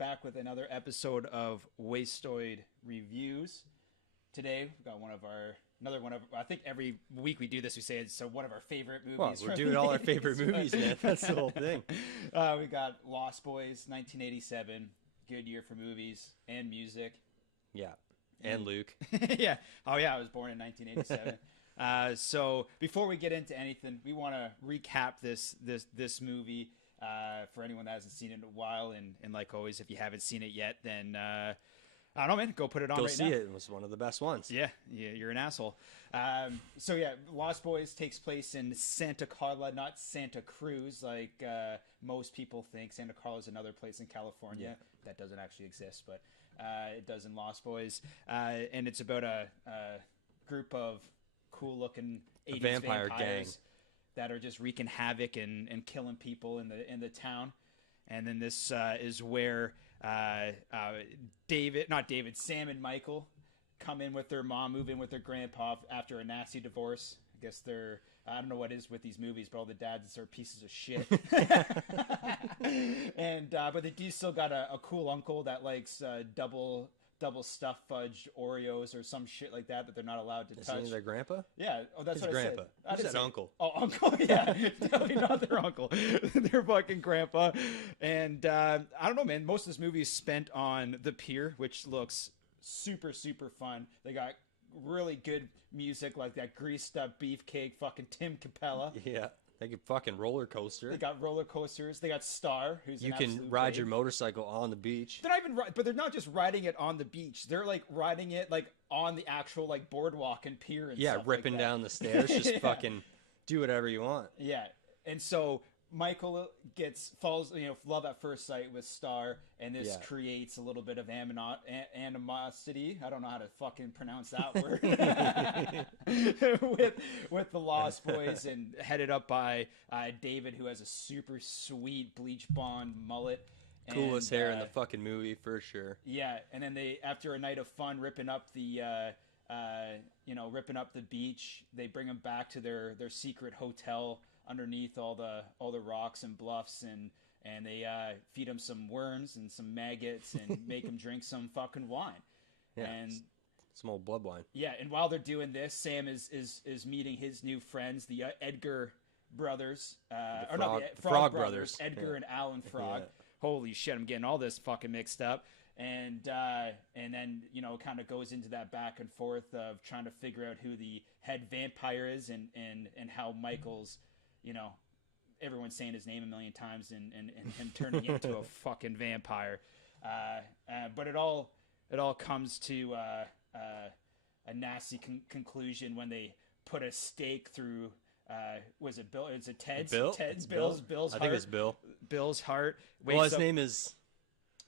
back with another episode of Wastoid Reviews. Today, we've got another one of, I think every week we do this, we say it's one of our favorite movies. Well, we're doing all our favorite movies, man. That's the whole thing. We got Lost Boys, 1987. Good year for movies and music. Yeah. And Luke. Yeah. Oh, yeah, I was born in 1987. So before we get into anything, we want to recap this movie for anyone that hasn't seen it in a while. And like always, if you haven't seen it yet, then I don't know, man, go put it on Go right see now. it. It was one of the best ones. Yeah, you're an asshole. So yeah, Lost Boys takes place in Santa Carla, not Santa Cruz, like most people think. Santa Carla is another place in California that doesn't actually exist, but it does in Lost Boys. And it's about a group of cool-looking 80s vampire vampires gang that are just wreaking havoc and killing people in the town. And then this is where Sam and Michael come in with their mom, move in with their grandpa after a nasty divorce. I guess I don't know what is with these movies, but all the dads are pieces of shit. And but they do still got a cool uncle that likes double stuffed fudge Oreos or some shit like that they're not allowed to touch. Is their grandpa? Yeah, that's His what grandpa. I said. You said uncle. Oh, uncle, yeah. Definitely not their uncle. Their fucking grandpa. And I don't know, man. Most of this movie is spent on the pier, which looks super, super fun. They got really good music like that greased up beefcake fucking Tim Capella. Yeah. They can fucking roller coaster. They got roller coasters. They got Star, who's You an can absolute ride babe. your motorcycle on the beach. They're not even but they're not just riding it on the beach. They're like riding it like on the actual like boardwalk and pier and Yeah, stuff ripping like that. down the stairs. Just Yeah. fucking do whatever you want. Yeah, and so Michael falls, love at first sight with Star, and this creates a little bit of animosity. I don't know how to fucking pronounce that word with the Lost Boys, and headed up by David, who has a super sweet bleach blonde mullet. Coolest hair in the fucking movie for sure. Yeah, and then they, after a night of fun, ripping up the beach, they bring them back to their secret hotel underneath all the rocks and bluffs, and they feed them some worms and some maggots and make them drink some fucking wine. Yeah, and some old blood wine. Yeah, and while they're doing this, Sam is meeting his new friends, the Edgar brothers, the Frog brothers, Edgar and Alan Frog. Yeah. Holy shit, I'm getting all this fucking mixed up. And then, kind of goes into that back and forth of trying to figure out who the head vampire is and how Michael's, everyone's saying his name a million times and him turning into a fucking vampire. But it all comes to a nasty conclusion when they put a stake through, was it Bill? Is it Ted's? Bill? Bill's I heart. think it's Bill. Bill's heart. Well, his name is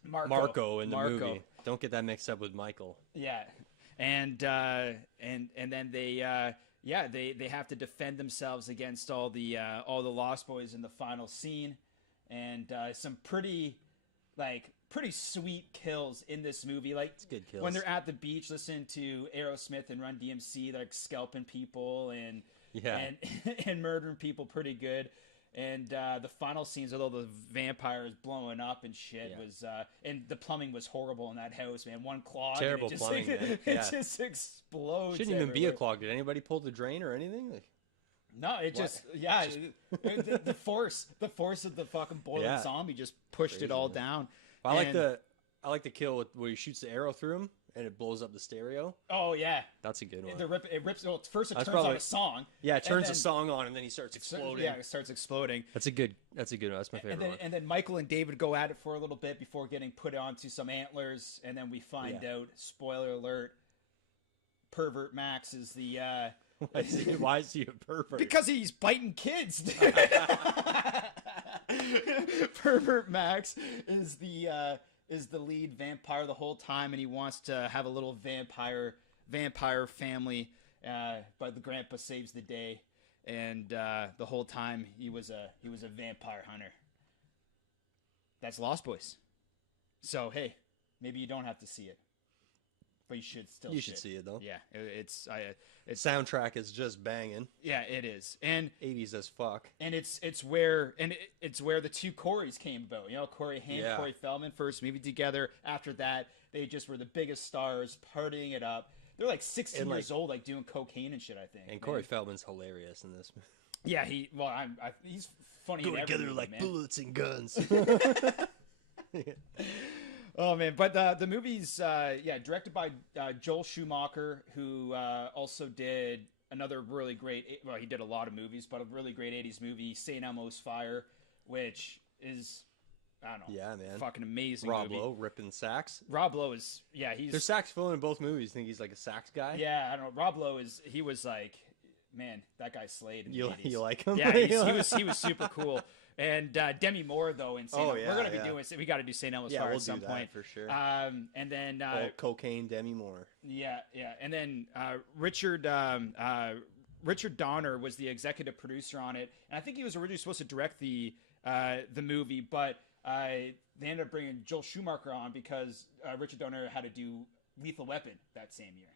Marco in the movie. Don't get that mixed up with Michael. Yeah, and then they they have to defend themselves against all the Lost Boys in the final scene, and some pretty sweet kills in this movie. Like, it's good kills. When they're at the beach listening to Aerosmith and Run DMC, they're like scalping people and murdering people pretty good. And the final scenes, although the vampire is blowing up and shit, was and the plumbing was horrible in that house, man. One clog, terrible and it just, plumbing. Man. Yeah. It just explodes. Shouldn't even be a everywhere. clog. Did anybody pull the drain or anything? Like, no, it just the force of the fucking boiling zombie just pushed crazy, it all man. down. I like the kill where he shoots the arrow through him and it blows up the stereo. Oh yeah, that's a good one. It rips. Well, first it turns on a song. Yeah, it turns a song on and then he starts exploding. Yeah, it starts exploding. That's a good one. That's my favorite one. And then Michael and David go at it for a little bit before getting put onto some antlers, and then we find out. Spoiler alert: Pervert Max is the. Why is he a pervert? Because he's biting kids. Pervert Max is the lead vampire the whole time, and he wants to have a little vampire family, but the grandpa saves the day, and the whole time he was a vampire hunter. That's Lost Boys. So hey, maybe you don't have to see it. but you should still. You should see it though. Yeah, it's Soundtrack is just banging. yeah, it is, and 80s as fuck. and it's where the two Coreys came about. You know, Corey Haim, Yeah. Corey Feldman, first movie together. After that, they just were the biggest stars, partying it up. They're like 16 And, like- years old, like doing cocaine and shit. I think. And man. Corey Feldman's hilarious in this. Yeah, he's funny. Go in every together movie, like man. bullets and guns. Oh man, but the movie's directed by Joel Schumacher, who also did another really great. Well, he did a lot of movies, but a really great '80s movie, St. Elmo's Fire, which is I don't know, Yeah, man. fucking amazing. Rob movie. Lowe ripping sax. Rob Lowe is he's There's saxophone in both movies. Think he's like a sax guy? yeah. I don't know. Rob Lowe he was like, man, that guy slayed in the You 80s. you like him? Yeah, he was super cool. And Demi Moore though in St. Oh, Elmo's, yeah, we're gonna be yeah. doing. We got to do St. Elmo's Yeah, Fire we'll at some do that point for sure. And then Cocaine Demi Moore. yeah, and then Richard Donner was the executive producer on it, and I think he was originally supposed to direct the movie, but they ended up bringing Joel Schumacher on because Richard Donner had to do Lethal Weapon that same year,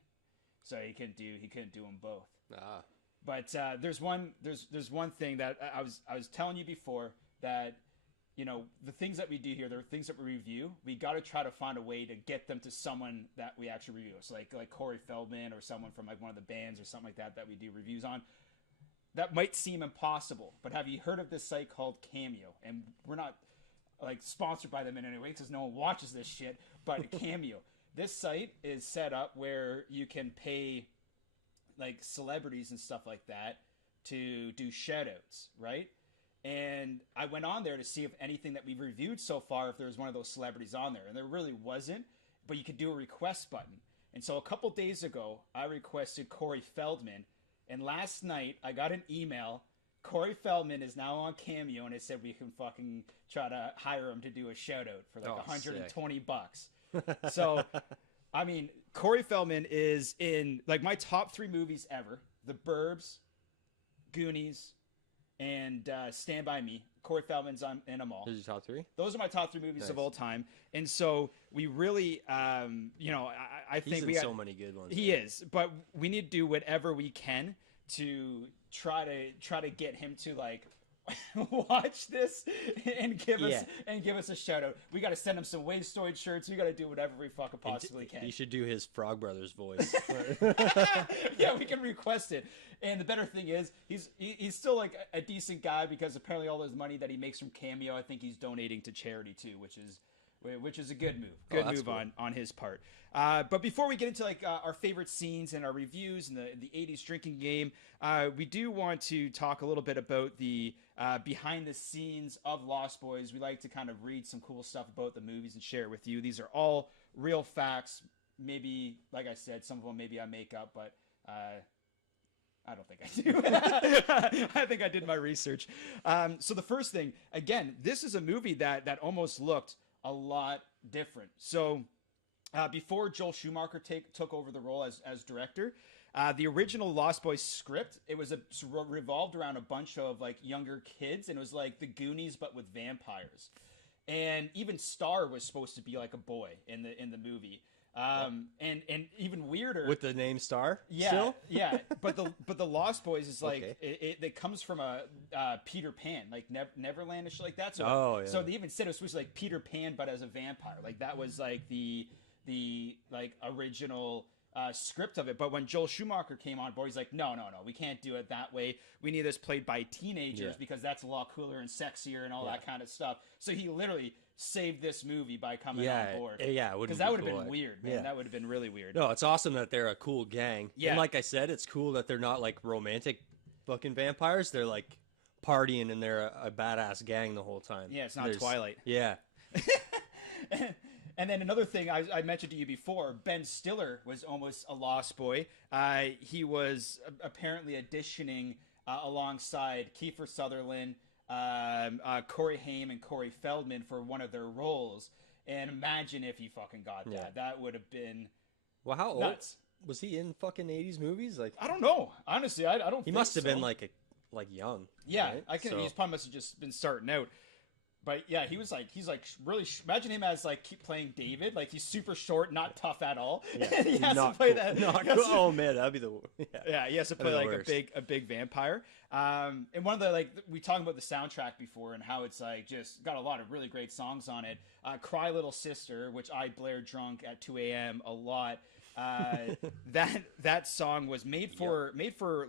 so he couldn't do them both. Ah. But there's one thing that I was telling you before that, you know, the things that we do here, there are things that we review. We got to try to find a way to get them to someone that we actually review. So like Corey Feldman or someone from like one of the bands or something like that we do reviews on. That might seem impossible, but have you heard of this site called Cameo? And we're not like sponsored by them in any way because no one watches this shit. But Cameo, this site is set up where you can pay like celebrities and stuff like that to do shoutouts, right? And I went on there to see if anything that we've reviewed so far, if there was one of those celebrities on there, and there really wasn't, but you could do a request button. And so a couple days ago, I requested Corey Feldman, and last night I got an email. Corey Feldman is now on Cameo, and it said we can fucking try to hire him to do a shoutout for like $120. So, I mean, Corey Feldman is in like my top 3 movies ever: The Burbs, Goonies, and Stand By Me. Corey Feldman's in them all. Those are your top 3? Those are my top 3 movies Nice. of all time. And so we really, you know, I think He's in we got, so many good ones. he man. is, but we need to do whatever we can to try to get him to like watch this and give us a shout out. We got to send him some Wastoid shirts. We got to do whatever we fucking possibly can. He should do his Frog Brothers voice. Yeah, we can request it. And the better thing is, he's still like a decent guy because apparently all this money that he makes from Cameo, I think he's donating to charity too, which is a good move. Good that's move cool. on his part. But before we get into like our favorite scenes and our reviews and the 80s drinking game, we do want to talk a little bit about the behind the scenes of Lost Boys. We like to kind of read some cool stuff about the movies and share it with you. These are all real facts. Maybe, like I said, some of them maybe I make up, but I don't think I do. I think I did my research. So the first thing, again, this is a movie that almost looked a lot different. So before Joel Schumacher took over the role as director, the original Lost Boys script, it was revolved around a bunch of like younger kids, and it was like the Goonies but with vampires. And even Star was supposed to be like a boy in the movie. And even weirder With the name Star? yeah, Still? yeah. But the Lost Boys is like Okay. it comes from a Peter Pan, like Neverland and shit like that. So Oh, yeah. so they even said it was supposed to be like Peter Pan, but as a vampire. Like that was like the like original script of it. But when Joel Schumacher came on board, he's like, no, we can't do it that way. We need this played by teenagers Yeah. because that's a lot cooler and sexier and all Yeah. that kind of stuff. So he literally saved this movie by coming Yeah, on board. yeah, it would've because that been would have cool, been like- weird, man. yeah. That would have been really weird. No, it's awesome that they're a cool gang. Yeah. And like I said, it's cool that they're not like romantic fucking vampires. They're like partying and they're a badass gang the whole time. Yeah, it's not Twilight. Yeah. And then another thing I mentioned to you before, Ben Stiller was almost a Lost Boy. He was apparently auditioning alongside Kiefer Sutherland, Corey Haim, and Corey Feldman for one of their roles. And imagine if he fucking got that. Yeah. That would have been Well, how old nuts. was he in fucking 80s movies? Like I don't know. Honestly, I don't he think must have so. been like young. Yeah, right? I can. So- He's probably must have just been starting out. But yeah, he's like really. Imagine him as like keep playing David. Like he's super short, not tough at all. Yeah, And he has not to play cool. that. Not he has cool. to- Oh man, that'd be the Yeah, he has to play That'd be like the worst. a big vampire. And one of the like we talked about the soundtrack before and how it's like just got a lot of really great songs on it. Cry Little Sister, which I blared drunk at 2 a.m. a lot. That song was made for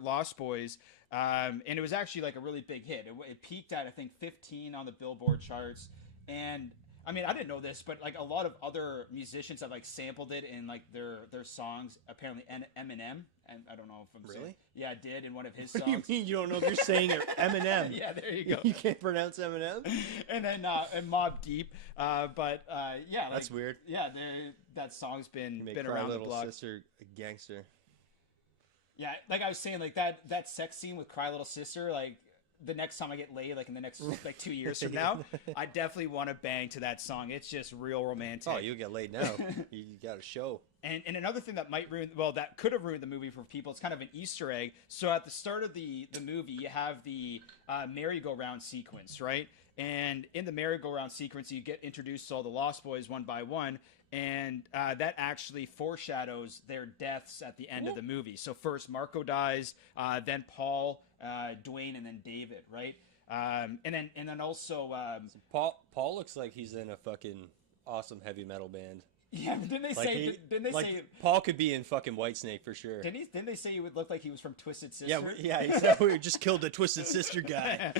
Lost Boys. And it was actually like a really big hit. It peaked at I think 15 on the Billboard charts, and I mean I didn't know this, but like a lot of other musicians have like sampled it in like their songs. Apparently, Eminem, and I don't know if I'm saying, Really? yeah, did in one of his What do you songs. mean you don't know if you're saying it? Eminem. Yeah, there you go. You can't pronounce Eminem. And then and Mobb Deep, yeah, like, That's weird. Yeah, that song's been Make been Cry around the Little block. Sister a gangster. Yeah, like I was saying, like that sex scene with Cry Little Sister, like the next time I get laid, like in the next like 2 years from now, I definitely want to bang to that song. It's just real romantic. Oh, you'll get laid now. You got a show. And another thing that might ruin, well, that could have ruined the movie for people, it's kind of an Easter egg. So at the start of the movie, you have the merry-go-round sequence, right? And in the merry-go-round sequence, you get introduced to all the Lost Boys one by one, and that actually foreshadows their deaths at the end of the movie. So first Marco dies, then Paul, Dwayne, and then David, right? And then also Paul looks like he's in a fucking awesome heavy metal band. yeah, but didn't they Like say? Didn't they say? Paul could be in fucking Whitesnake for sure. Didn't they say he would look like he was from Twisted Sister? Yeah, he said we just killed the Twisted Sister guy.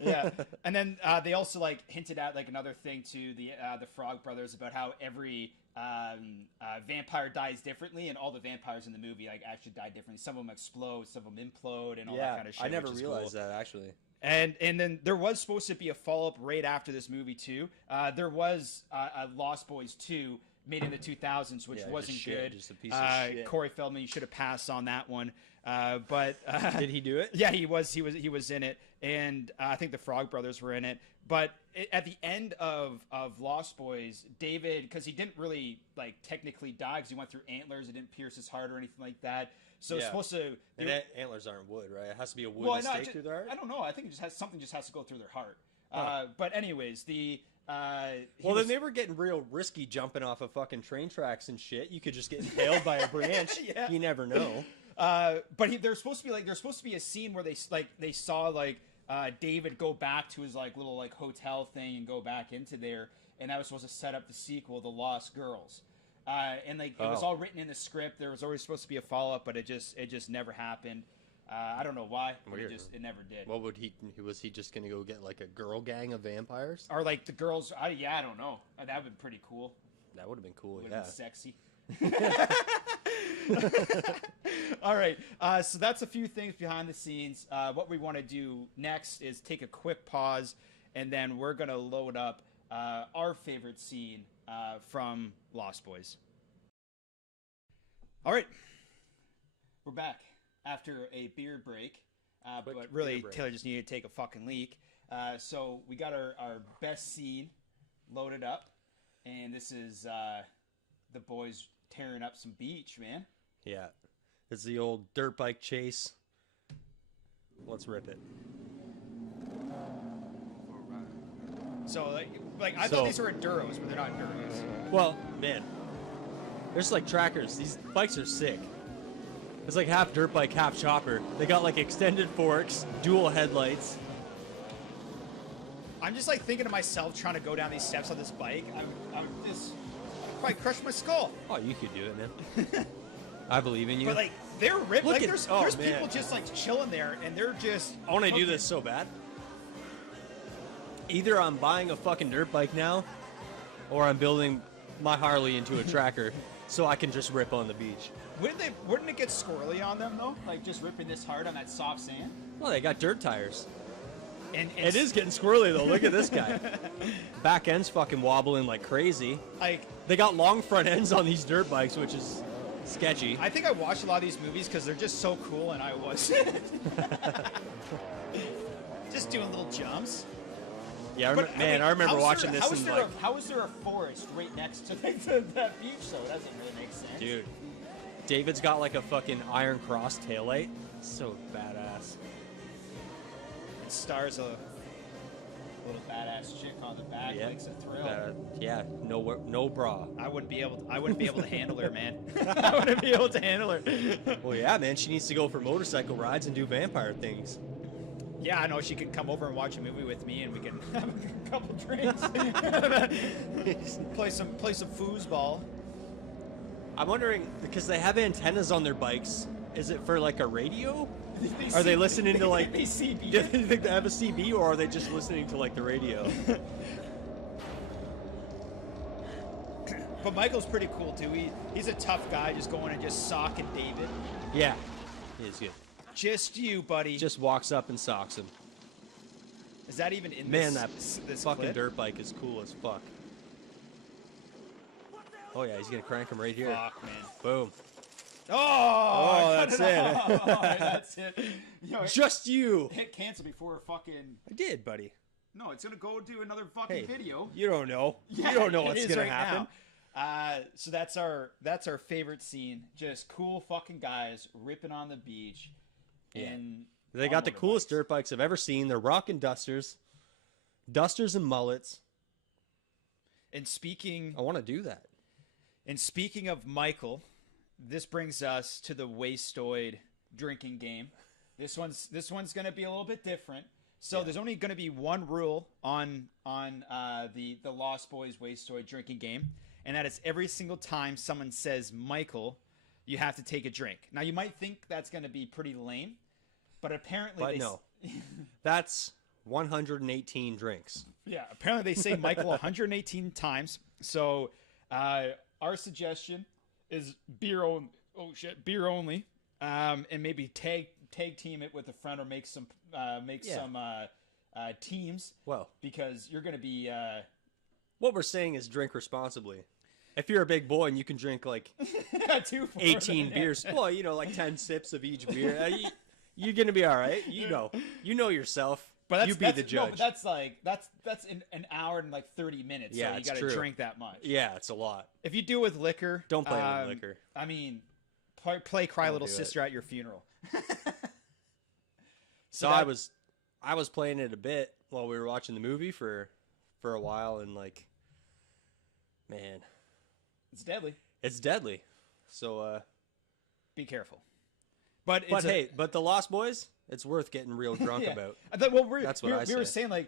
Yeah, and then they also like hinted at like another thing to the Frog Brothers about how every vampire dies differently, and all the vampires in the movie like actually die differently. Some of them explode, some of them implode, and all that kind of shit. I never which is realized cool. that actually. And then there was supposed to be a follow up right after this movie too. There was a Lost Boys 2 made in the 2000s, which Yeah, wasn't just shit, good. just a piece of shit. Corey Feldman, you should have passed on that one. But Did he do it? yeah, he was in it, and I think the Frog Brothers were in it. But at the end of Lost Boys, David, because he didn't really like technically die because he went through antlers, it didn't pierce his heart or anything like that. So it's supposed to. And antlers aren't wood, right? It has to be a wood Well, stake through the heart. I don't know. I think it just has something just has to go through their heart. Huh. But anyways, Then they were getting real risky jumping off of fucking train tracks and shit. You could just get impaled by a branch. Yeah. You never know. But there's supposed to be a scene where they saw like David go back to his like little like hotel thing and go back into there, and that was supposed to set up the sequel, The Lost Girls. And like it was all written in the script. There was always supposed to be a follow up, but it just never happened. I don't know why, but Weird. it never did. What would he? Was he just gonna go get like a girl gang of vampires? Or like the girls? I don't know. That would have been pretty cool. That would have been cool. Would Yeah. have been sexy. All right, so that's a few things behind the scenes. What we want to do next is take a quick pause, and then we're gonna load up our favorite scene from Lost Boys. All right, we're back after a beer break, Quick but really beer break. Taylor just needed to take a fucking leak. So we got our best scene loaded up, and this is the boys tearing up some beach, man. Yeah. It's the old dirt bike chase. Let's rip it. So like I thought these were enduros, but they're not enduros. Well, man, they're just like trackers. These bikes are sick. It's like half dirt bike, half chopper. They got like extended forks, dual headlights. I'm just like thinking to myself, trying to go down these steps on this bike. I'm just I'd probably crush my skull. Oh, you could do it, man. I believe in you. But like they're ripped. Look Like at- there's oh, there's man. people just like chilling there, and they're just. I want to do fucking- this so bad. Either I'm buying a fucking dirt bike now, or I'm building my Harley into a tracker so I can just rip on the beach. Wouldn't it get squirrely on them though? Like just ripping this hard on that soft sand. Well, they got dirt tires. And It is getting squirrely though. Look at this guy. Back end's fucking wobbling like crazy. like They got long front ends on these dirt bikes, which is sketchy. I think I watch a lot of these movies because they're just so cool, and I was just doing little jumps. Yeah, But, I remember how's watching there, this how is and there like, how is there a forest right next to that beach? So it doesn't really make sense. dude, David's got like a fucking Iron Cross taillight. So badass. It stars a little badass chick on the back Yeah. likes a thrill. Yeah, no bra. I wouldn't be able to handle her, man. I wouldn't be able to handle her. Well, yeah, man, she needs to go for motorcycle rides and do vampire things. Yeah, I know she can come over and watch a movie with me, and we can have a couple drinks, play some foosball. I'm wondering, because they have antennas on their bikes, is it for like a radio? Are see- they listening to like? they CB? Do they think they have a CB, or are they just listening to like the radio? But Michael's pretty cool too. He's a tough guy, just going and just socking David. Yeah, he is good. Just you, buddy. Just walks up and socks him. Is that even in Man, this fucking clip? dirt bike is cool as fuck. Oh yeah, he's gonna crank him right here. Fuck, man. Boom. Oh, that's cut it. off. That's it. Yo, Just you. hit cancel before fucking. I did, buddy. No, it's gonna go do another fucking Hey, video. you don't know. Yeah, you don't know it what's is gonna right happen. now. So that's our favorite scene. Just cool fucking guys ripping on the beach. Yeah. In They got the coolest dirt bikes I've ever seen. They're rocking dusters and mullets. And speaking I want to do that. of Michael, this brings us to the Wastoid drinking game. This one's going to be a little bit different. So there's only going to be one rule on the Lost Boys Wastoid drinking game, and that is every single time someone says Michael, you have to take a drink. Now you might think that's going to be pretty lame, but apparently But no. That's 118 drinks. Yeah, apparently they say Michael 118 times. So our suggestion is beer only, and maybe tag team it with a friend or make some teams. Well, Because you're going to be what we're saying is drink responsibly. If you're a big boy and you can drink like 18 beers, well, like 10 sips of each beer, you're gonna be all right. You know yourself. But you be the judge. No, but that's an hour and like 30 minutes. Yeah, so you it's got to true. drink that much. Yeah, it's a lot. If you do it with liquor, Don't play with liquor. I mean, play Cry Don't Little do Sister at your funeral. So I was playing it a bit while we were watching the movie for a while, and like, man, It's deadly. it's deadly. So, Be careful. But but the Lost Boys, it's worth getting real drunk yeah. about. I thought, well, That's what we were say. saying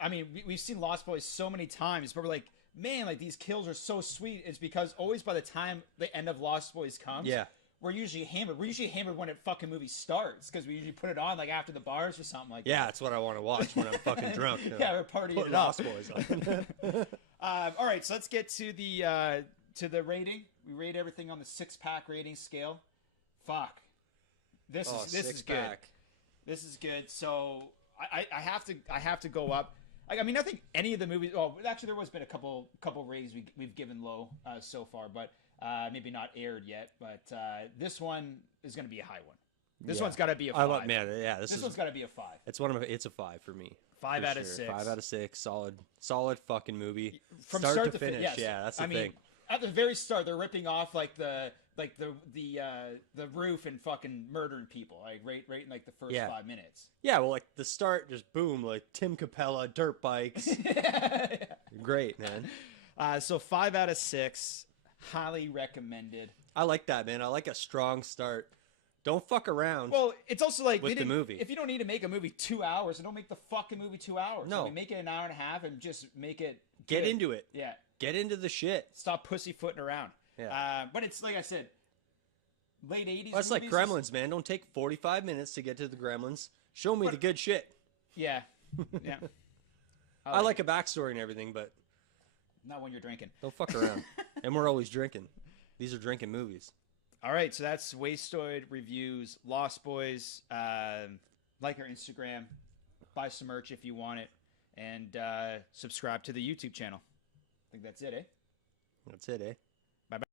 I mean, we've seen Lost Boys so many times, but we're like, man, like these kills are so sweet. It's because always by the time the end of Lost Boys comes, Yeah. we're usually hammered. We're usually hammered when it fucking movie starts because we usually put it on like after the bars or something like Yeah, that's what I want to watch when I'm fucking drunk. Yeah, we're partying Put it up. Lost Boys on. All right, so let's get to the rating. We rate everything on the 6-pack rating scale. Fuck, this is good. Six-pack. This is good. So I have to go up. I mean, I think any of the movies. Oh, actually, there has been a couple ratings we've given low so far, but maybe not aired yet. But this one is going to be a high one. This Yeah. one's got to be a 5. I love, man, yeah, this one's got to be a 5. It's a 5 for me. 5 for out of 6. 5 out of 6. Solid fucking movie. From start to finish. finish. Yes. Yeah, that's the I thing. mean, at the very start, they're ripping off like the roof and fucking murdering people, like right in like the first 5 minutes. Yeah, well, like the start, just boom, like Tim Capella, dirt bikes. Great, man. So 5 out of 6, highly recommended. I like that, man. I like a strong start. Don't fuck around. Well, it's also like With the movie. If you don't need to make a movie 2 hours, then don't make the fucking movie 2 hours. No. I mean, make it an hour and a half and just make it Get good. into it. Yeah. Get into the shit. Stop pussyfooting around. Yeah. But it's like I said, late 80s. Well, it's like movies. Gremlins, man. Don't take 45 minutes to get to the Gremlins. Show me the good shit. Yeah. Yeah. I like a backstory and everything, but Not when you're drinking. don't fuck around. And we're always drinking. These are drinking movies. All right, so that's Wastoid Reviews, Lost Boys. Like our Instagram, buy some merch if you want it, and subscribe to the YouTube channel. I think that's it, eh? That's it, eh? Bye-bye.